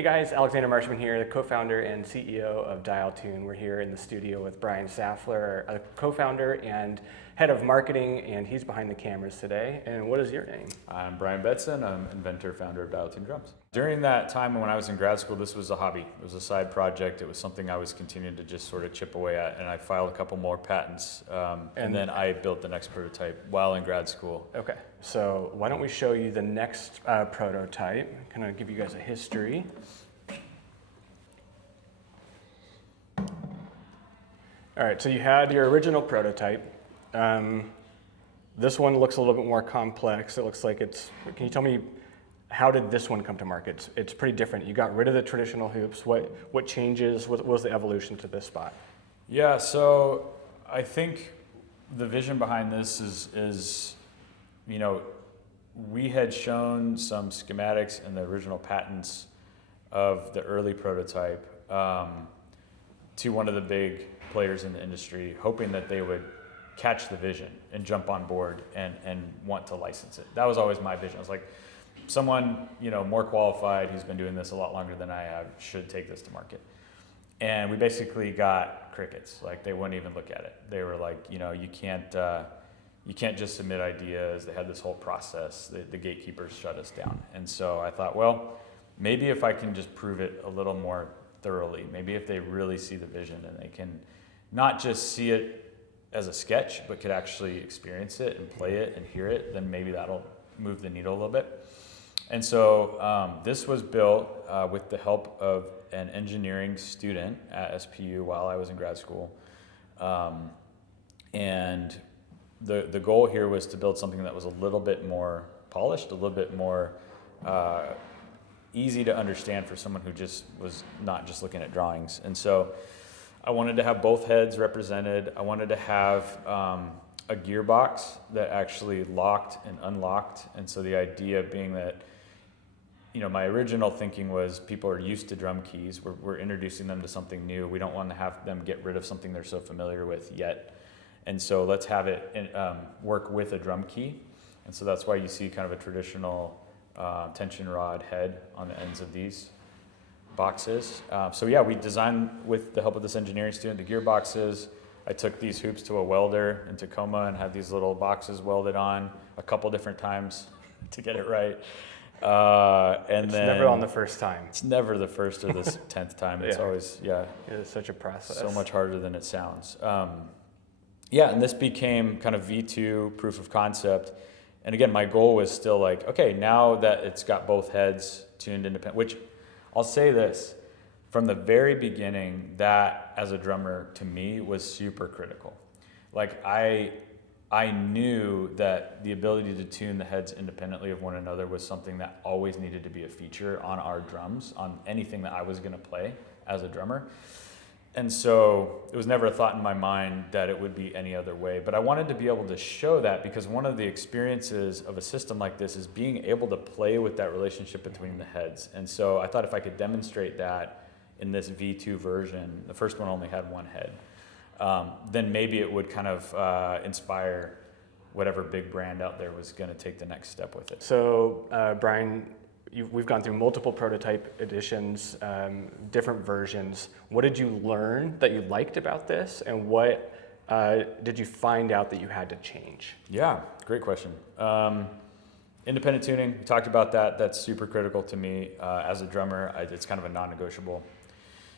Hey guys, Alexander Marshman here, the co-founder and CEO of Dialtune. We're here in the studio with Bryan Saffler, a co-founder and head of marketing, and he's behind the cameras today. And what is your name? I'm Bryan Bedson. I'm inventor, founder of Dialtune drums. During that time when I was in grad school, this was a hobby. It was a side project. It was something I was continuing to just sort of chip away at, and I filed a couple more patents, and then I built the next prototype while in grad school. Okay, so why don't we show you the next prototype, kind of give you guys a history. All right, so you had your original prototype. This one looks a little bit more complex. It looks like it's, can you tell me, how did this one come to market? It's pretty different. You got rid of the traditional hoops. What changes, what was the evolution to this spot? Yeah, so I think the vision behind this is, you know, we had shown some schematics and the original patents of the early prototype to one of the big players in the industry, hoping that they would catch the vision and jump on board and want to license it. That was always my vision. I was like, someone, you know, more qualified who's been doing this a lot longer than I have should take this to market. And we basically got crickets. Like, they wouldn't even look at it. They were like, you know, you can't just submit ideas. They had this whole process. The gatekeepers shut us down. And so I thought, well, maybe if I can just prove it a little more thoroughly, maybe if they really see the vision and they can not just see it as a sketch, but could actually experience it and play it and hear it, then maybe that'll move the needle a little bit. And so this was built with the help of an engineering student at SPU while I was in grad school. And the goal here was to build something that was a little bit more polished, a little bit more easy to understand for someone who just was not just looking at drawings. And so I wanted to have both heads represented. I wanted to have a gearbox that actually locked and unlocked. And so the idea being that, you know, my original thinking was people are used to drum keys. We're introducing them to something new. We don't want to have them get rid of something they're so familiar with yet. And so let's have it work with a drum key. And so that's why you see kind of a traditional tension rod head on the ends of these boxes. So yeah, we designed with the help of this engineering student the gearboxes. I took these hoops to a welder in Tacoma and had these little boxes welded on a couple different times to get it right. And It's then never on the first time. It's never the first or the 10th time. It's always, It's such a process. so much harder than it sounds. Yeah, and this became kind of V2 proof of concept. And again, my goal was still like, okay, now that it's got both heads tuned independent, which I'll say this, from the very beginning, that as a drummer to me was super critical. Like, I knew that the ability to tune the heads independently of one another was something that always needed to be a feature on our drums, on anything that I was gonna play as a drummer. And so it was never a thought in my mind that it would be any other way, but I wanted to be able to show that, because one of the experiences of a system like this is being able to play with that relationship between the heads. And so I thought if I could demonstrate that in this V2 version, the first one only had one head, then maybe it would kind of inspire whatever big brand out there was gonna take the next step with it. So Bryan, we've gone through multiple prototype editions, different versions. What did you learn that you liked about this, and what did you find out that you had to change? Yeah, great question. Independent tuning, we talked about that. That's super critical to me as a drummer. It's kind of a non-negotiable.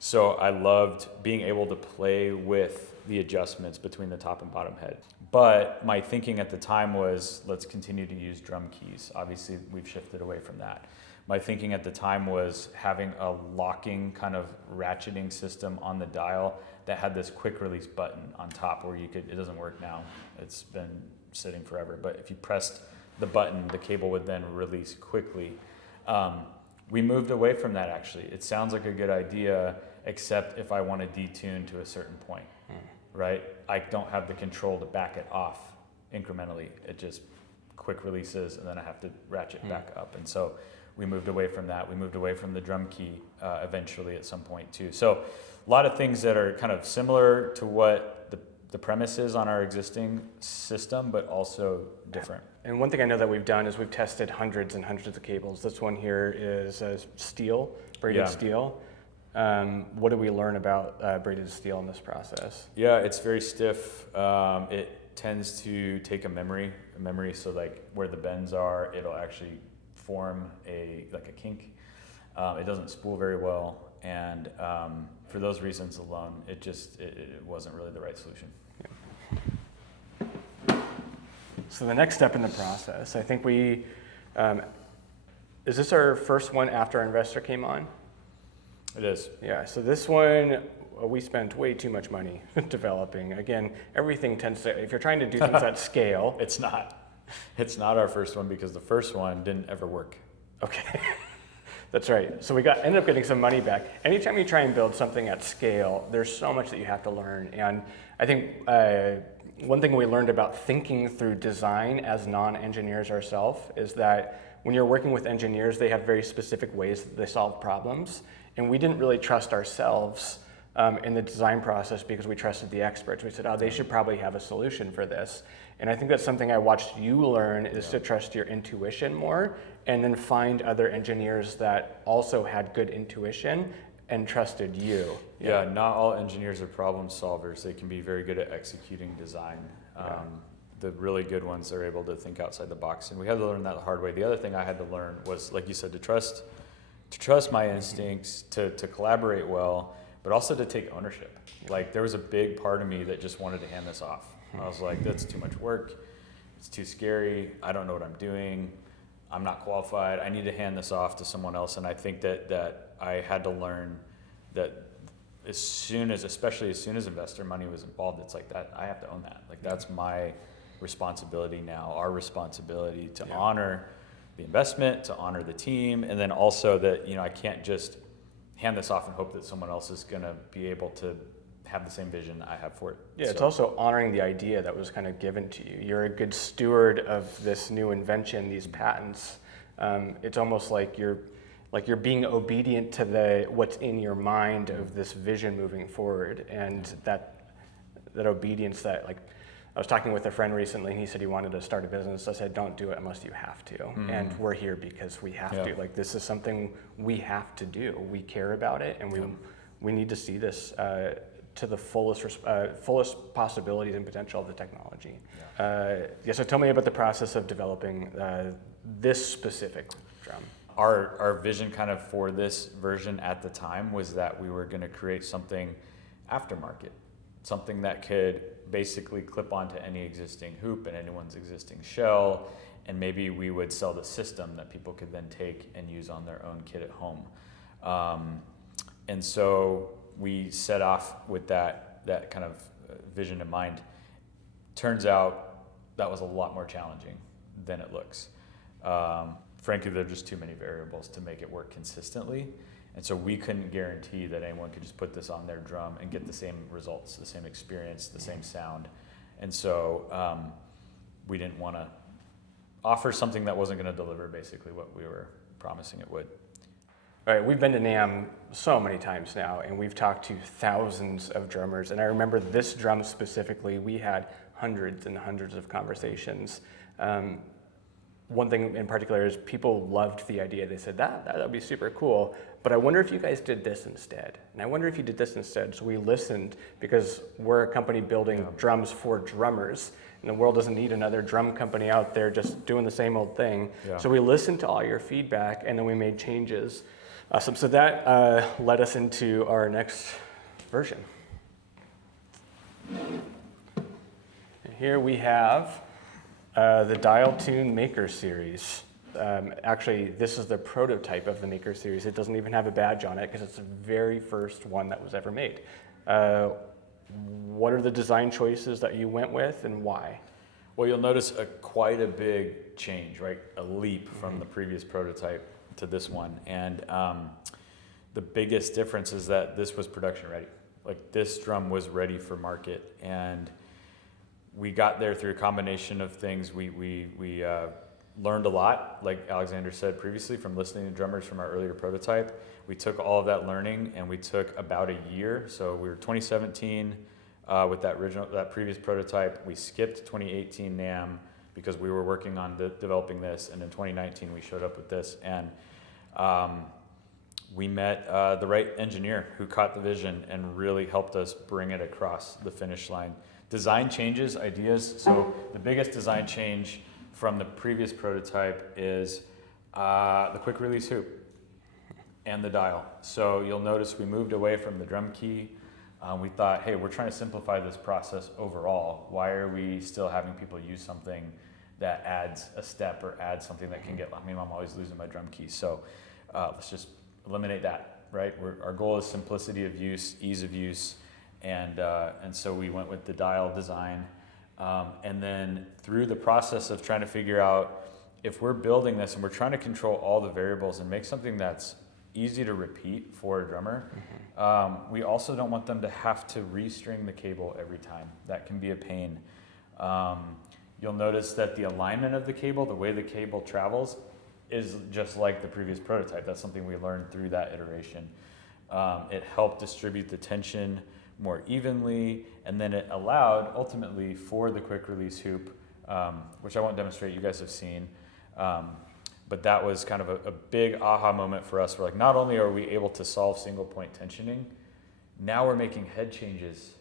So I loved being able to play with the adjustments between the top and bottom head. But my thinking at the time was, let's continue to use drum keys. Obviously, we've shifted away from that. My thinking at the time was having a locking kind of ratcheting system on the dial that had this quick release button on top where you could, it doesn't work now, it's been sitting forever, but if you pressed the button, the cable would then release quickly. We moved away from that actually. It sounds like a good idea, except if I want to detune to a certain point, right? I don't have the control to back it off incrementally. It just quick releases and then I have to ratchet back up. And so we moved away from that. We moved away from the drum key eventually at some point too. So a lot of things that are kind of similar to what the premise is on our existing system, but also different. and one thing I know that we've done is we've tested hundreds and hundreds of cables. This one here is steel, braided steel. What did we learn about braided steel in this process? Yeah, it's very stiff. It tends to take a memory, so like where the bends are, it'll actually form like a kink. It doesn't spool very well, and for those reasons alone, it wasn't really the right solution. Yeah. So the next step in the process, I think is this our first one after our investor came on? It is. Yeah, so this one, we spent way too much money developing. Again, everything tends to, if you're trying to do things at scale. It's not our first one because the first one didn't ever work. Okay, that's right. So we ended up getting some money back. Anytime you try and build something at scale, there's so much that you have to learn. And I think one thing we learned about thinking through design as non-engineers ourselves is that when you're working with engineers, they have very specific ways that they solve problems. And we didn't really trust ourselves in the design process because we trusted the experts. We said, oh, they should probably have a solution for this. And I think that's something I watched you learn is to trust your intuition more and then find other engineers that also had good intuition and trusted you. Yeah, not all engineers are problem solvers. They can be very good at executing design. The really good ones are able to think outside the box. And we had to learn that the hard way. The other thing I had to learn was, like you said, to trust my instincts, to collaborate well, but also to take ownership. Like there was a big part of me that just wanted to hand this off. I was like, that's too much work. It's too scary. I don't know what I'm doing. I'm not qualified. I need to hand this off to someone else. And I think that I had to learn that especially as soon as investor money was involved, it's like that, I have to own that. Like that's my responsibility now, our responsibility to honor the investment, to honor the team, and then also that, I can't just hand this off and hope that someone else is gonna be able to have the same vision I have for it. Yeah, it's also honoring the idea that was kind of given to you. You're a good steward of this new invention, these patents. It's almost like you're being obedient to what's in your mind of this vision moving forward, and that obedience that, like, I was talking with a friend recently and he said he wanted to start a business. I said, don't do it unless you have to. And we're here because we have to. Like, this is something we have to do. We care about it, and we need to see this to the fullest possibilities and potential of the technology. So tell me about the process of developing this specific drum. Our vision kind of for this version at the time was that we were going to create something aftermarket, something that could basically clip onto any existing hoop and anyone's existing shell, and maybe we would sell the system that people could then take and use on their own kit at home. And so we set off with that kind of vision in mind. Turns out that was a lot more challenging than it looks. Frankly, there are just too many variables to make it work consistently. And so we couldn't guarantee that anyone could just put this on their drum and get the same results, the same experience, the same sound. And so we didn't want to offer something that wasn't going to deliver basically what we were promising it would. All right, we've been to NAMM so many times now, and we've talked to thousands of drummers. And I remember this drum specifically, we had hundreds and hundreds of conversations. One thing in particular is people loved the idea. They said, that would be super cool, but I wonder if you guys did this instead. And I wonder if you did this instead. So we listened, because we're a company building drums for drummers, and the world doesn't need another drum company out there just doing the same old thing. So we listened to all your feedback, and then we made changes. So that led us into our next version. And here we have the Dialtune Maker Series. Actually, this is the prototype of the Maker Series. It doesn't even have a badge on it because it's the very first one that was ever made. What are the design choices that you went with, and why? Well, you'll notice quite a big change, right? A leap from the previous prototype to this one. And the biggest difference is that this was production ready. Like, this drum was ready for market, and we got there through a combination of things. We learned a lot, like Alexander said previously, from listening to drummers from our earlier prototype. We took all of that learning, and we took about a year. So we were 2017 with that previous prototype. We skipped 2018 NAMM, because we were working on developing this, and in 2019 we showed up with this, and we met the right engineer who caught the vision and really helped us bring it across the finish line. Design changes, ideas. So the biggest design change from the previous prototype is the quick release hoop and the dial. So you'll notice we moved away from the drum key. We thought, hey, we're trying to simplify this process overall. Why are we still having people use something that adds a step or adds something that can get, I mean, I'm always losing my drum keys. So let's just eliminate that, right? Our goal is simplicity of use, ease of use, and so we went with the dial design. And then through the process of trying to figure out if we're building this and we're trying to control all the variables and make something that's easy to repeat for a drummer, we also don't want them to have to restring the cable every time. That can be a pain. You'll notice that the alignment of the cable, the way the cable travels, is just like the previous prototype. That's something we learned through that iteration. It helped distribute the tension more evenly, and then it allowed ultimately for the quick release hoop, which I won't demonstrate, you guys have seen, but that was kind of a big aha moment for us. We're like, not only are we able to solve single point tensioning, now we're making head changes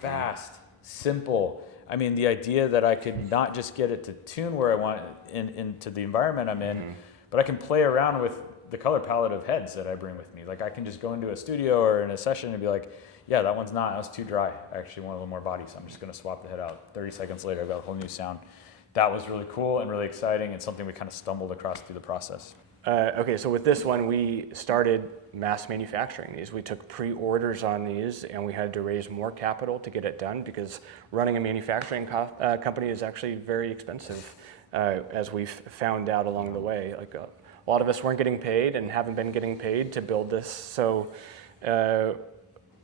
fast, simple. I mean, the idea that I could not just get it to tune where I want it into the environment I'm in, but I can play around with the color palette of heads that I bring with me. Like I can just go into a studio or in a session and be like, yeah, that one's not, that was too dry. I actually want a little more body, so I'm just gonna swap the head out. 30 seconds later, I've got a whole new sound. That was really cool and really exciting, and something we kind of stumbled across through the process. Okay, so with this one, we started mass manufacturing these. We took pre-orders on these, and we had to raise more capital to get it done because running a manufacturing company is actually very expensive, as we've found out along the way. Like a lot of us weren't getting paid and haven't been getting paid to build this. So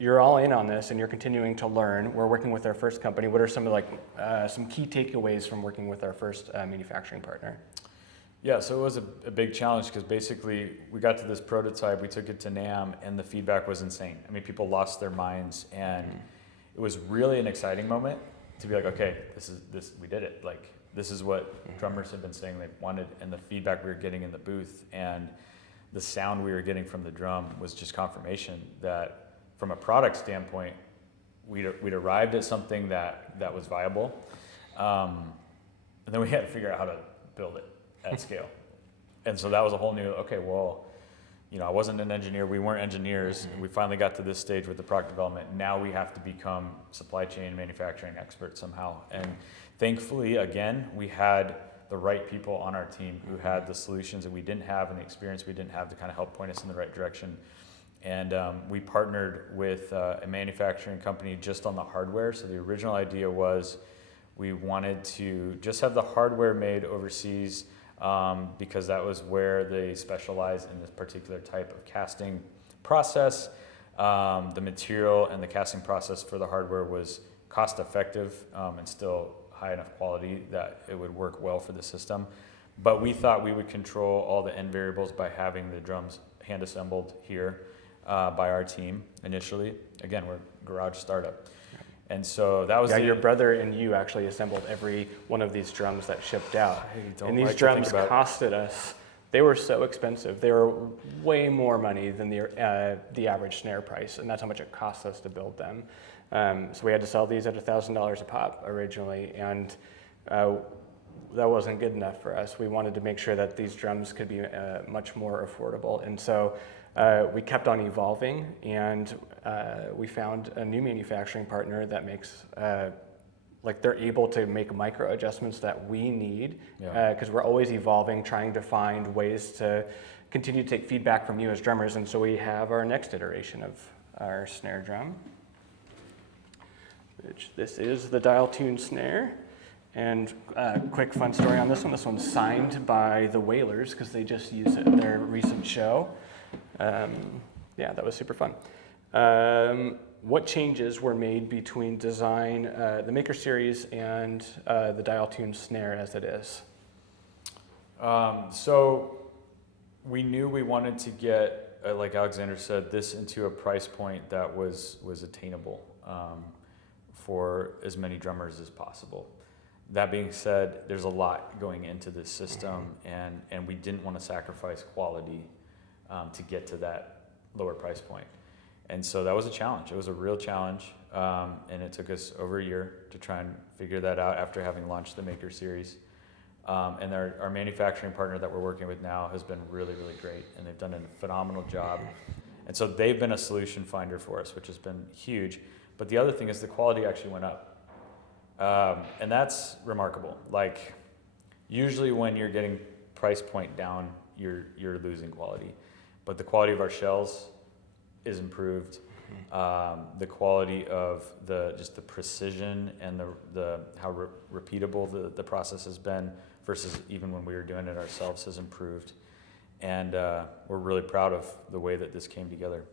you're all in on this, and you're continuing to learn. We're working with our first company. What are some of some key takeaways from working with our first manufacturing partner? Yeah, so it was a big challenge because basically we got to this prototype, we took it to NAMM, and the feedback was insane. I mean, people lost their minds, and it was really an exciting moment to be like, okay, we did it. Like, this is what drummers have been saying they wanted, and the feedback we were getting in the booth and the sound we were getting from the drum was just confirmation that from a product standpoint, we'd arrived at something that was viable, and then we had to figure out how to build it at scale. And so that was a whole new, okay, well, I wasn't an engineer, we weren't engineers, and we finally got to this stage with the product development. Now we have to become supply chain manufacturing experts somehow. And thankfully, again, we had the right people on our team who had the solutions that we didn't have and the experience we didn't have to kind of help point us in the right direction. And we partnered with a manufacturing company just on the hardware. So the original idea was we wanted to just have the hardware made overseas, because that was where they specialize in this particular type of casting process. The material and the casting process for the hardware was cost effective and still high enough quality that it would work well for the system. But we thought we would control all the end variables by having the drums hand assembled here by our team initially. Again, we're a garage startup. And so that was your brother and you actually assembled every one of these drums that shipped out. And these like drums costed us, they were so expensive. They were way more money than the average snare price, and that's how much it cost us to build them. So we had to sell these at $1,000 a pop originally, and that wasn't good enough for us. We wanted to make sure that these drums could be much more affordable. And so we kept on evolving, and we found a new manufacturing partner that makes, they're able to make micro adjustments that we need, because we're always evolving, trying to find ways to continue to take feedback from you as drummers. And so we have our next iteration of our snare drum, which this is the Dialtune Snare. And quick fun story on this one. This one's signed by the Whalers because they just used it at their recent show. That was super fun. What changes were made between design, the Maker Series, and the Dialtune Snare as it is? So we knew we wanted to get, like Alexander said, this into a price point that was attainable for as many drummers as possible. That being said, there's a lot going into this system, and we didn't want to sacrifice quality to get to that lower price point. And so that was a challenge. It was a real challenge, and it took us over a year to try and figure that out after having launched the Maker Series. And our manufacturing partner that we're working with now has been really, really great, and they've done a phenomenal job. And so they've been a solution finder for us, which has been huge. But the other thing is the quality actually went up. And that's remarkable. Like, usually when you're getting price point down, you're losing quality. But the quality of our shells is improved. The quality of just the precision and the how repeatable the process has been versus even when we were doing it ourselves has improved. And we're really proud of the way that this came together.